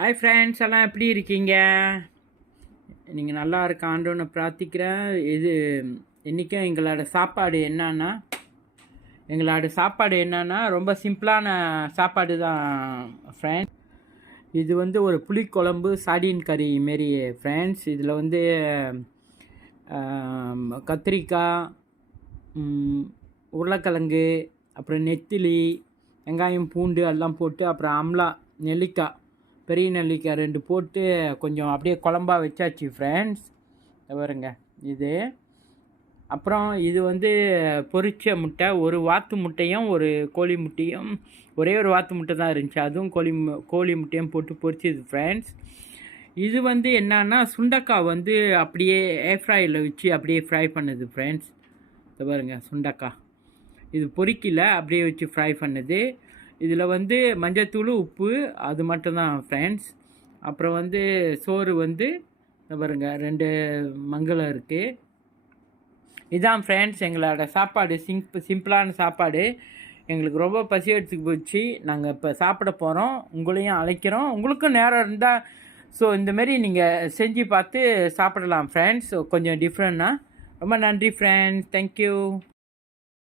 Hi friends, எல்லாம் எப்படி இருக்கீங்க? நீங்கள் நல்லா இருக்க ஆண்டவனை பிரார்த்திக்கிறேன். இன்றைக்கும் எங்களோட சாப்பாடு என்னன்னா ரொம்ப சிம்பிளான சாப்பாடு தான் ஃப்ரெண்ட்ஸ். இது வந்து ஒரு புளிக்குழம்பு சாடின் கறி மாரி ஃப்ரெண்ட்ஸ். இதில் வந்து கத்திரிக்காய், உருளைக்கிழங்கு, அப்புறம் நெத்திலி, வெங்காயம், பூண்டு எல்லாம் போட்டு, அப்புறம் அம்லா நெல்லிக்காய், பெரிய நெல்லிக்காய் 2 போட்டு கொஞ்சம் அப்படியே குழம்பா வச்சாச்சு ஃப்ரெண்ட்ஸ். பாருங்க இது. அப்புறம் இது வந்து பொரிச்ச முட்டை, ஒரு வாத்து முட்டையும் ஒரு கோழி முட்டையும், ஒரே ஒரு வாத்து முட்டை தான் இருந்துச்சு, அதுவும் கோழி முட்டையும் போட்டு பொரிச்சது ஃப்ரெண்ட்ஸ். இது வந்து என்னன்னா சுண்டக்காய் வந்து அப்படியே ஏர்ஃப்ரையில் வச்சு அப்படியே ஃப்ரை பண்ணுது ஃப்ரெண்ட்ஸ். பாருங்க சுண்டக்காய் இது பொரிக்கல, அப்படியே வச்சு ஃப்ரை பண்ணுது. இதில் வந்து மஞ்சத்தூள், உப்பு, அது மட்டும்தான் ஃப்ரெண்ட்ஸ். அப்புறம் வந்து சோறு வந்து பாருங்க 2 மங்களம் இருக்குது. இதுதான் ஃப்ரெண்ட்ஸ் எங்களோட சாப்பாடு. சிம்பிளான சாப்பாடு. எங்களுக்கு ரொம்ப பசி எடுத்துக்கு போச்சு. நாங்கள் இப்போ சாப்பிட போகிறோம். உங்களையும் அழைக்கிறோம். உங்களுக்கும் நேரம் இருந்தால் இந்தமாரி நீங்கள் செஞ்சு பார்த்து சாப்பிடலாம் ஃப்ரெண்ட்ஸ். கொஞ்சம் டிஃப்ரெண்ட்னா. ரொம்ப நன்றி ஃப்ரெண்ட்ஸ். தேங்க்யூ.